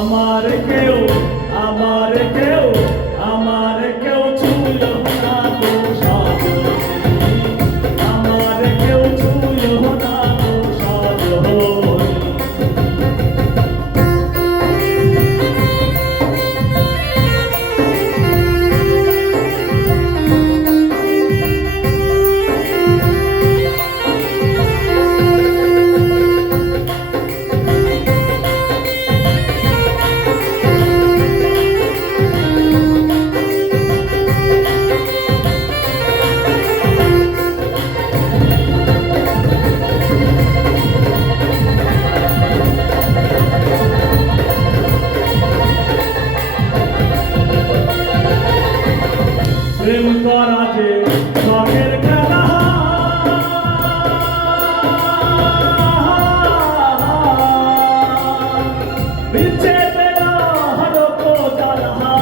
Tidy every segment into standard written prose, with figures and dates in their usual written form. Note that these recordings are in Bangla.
আমার কেউ আমার কেউ আমার কেউ ছুঁয় না তো সাজনি আমার কেউ ছুঁয় না তো সাজনি প্রেম করা যে শখের খেলা বিচ্ছেদে না হরক জ্বালা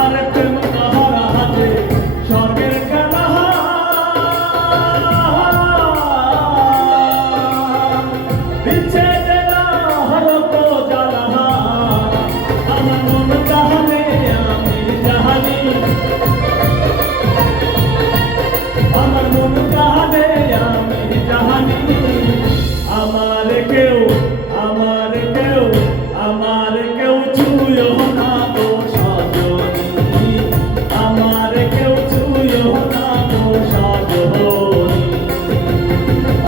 আর প্রেম করা যে শখের খেলা বিচ্ছেদে না হরক জ্বালা আমার মন জানে আমি জানি আমার মন জানে আমি জানি আমার কেউ আমার কেউ আমার কেউ ছুঁয় না তো সাজনি আমার কেউ ছুঁয় না তো সাজনি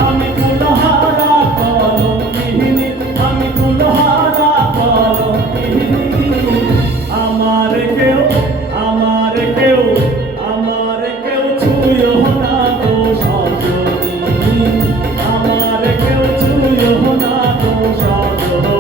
আমি কুলহারা কলঙ্কিনী আমি কুলহারা কলঙ্কিনী আমার কেউ আমার কেউ আমার কেউ ছুঁয় না তো সাজনি আমার কেউ ছুঁয় না তো সাজনি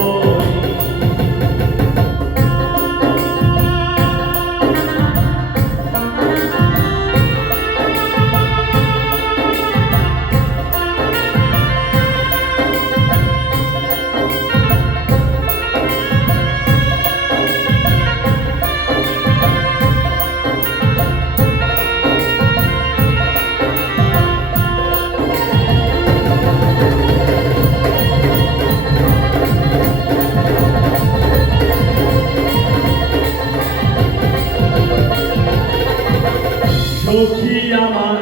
সখী আমার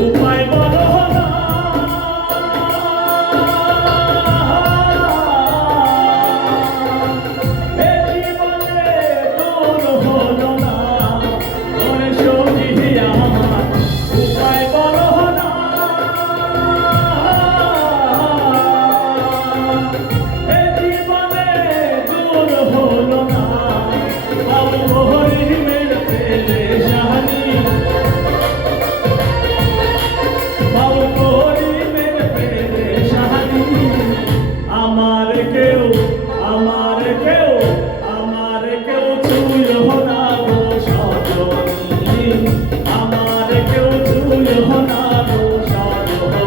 উপায় বলো না এ জীবনে দূর হলো না ওরে সখী আমার উপায় বলো না এ জীবনে দূর হলো না বাবু হরিমের পেলে শাহানি আমার কেউ আমার কেউ আমার কেউ ছুঁয় না গো সাজনি আমার কেউ ছুঁয় না গো সাজনি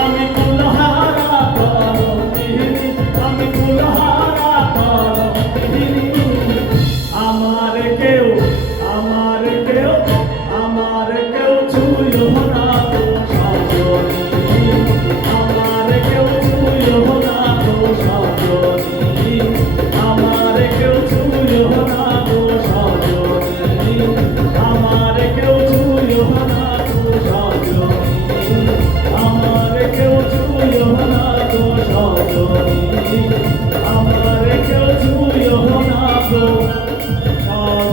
আমি কুলহারা কলঙ্কিনী আমি কুলহারা কলঙ্কিনী আমার কেউ আমার কেউ আমার কেউ ছুঁয় না গো সাজনি আমার কেউ ছুঁয় না তো সাজনি আমার কেউ ছুঁয় না তো সাজনি আমার কেউ ছুঁয় না তো সাজনি আমার কেউ ছুঁয় না তো সাজনি আমার কেউ ছুঁয় না তো সাজনি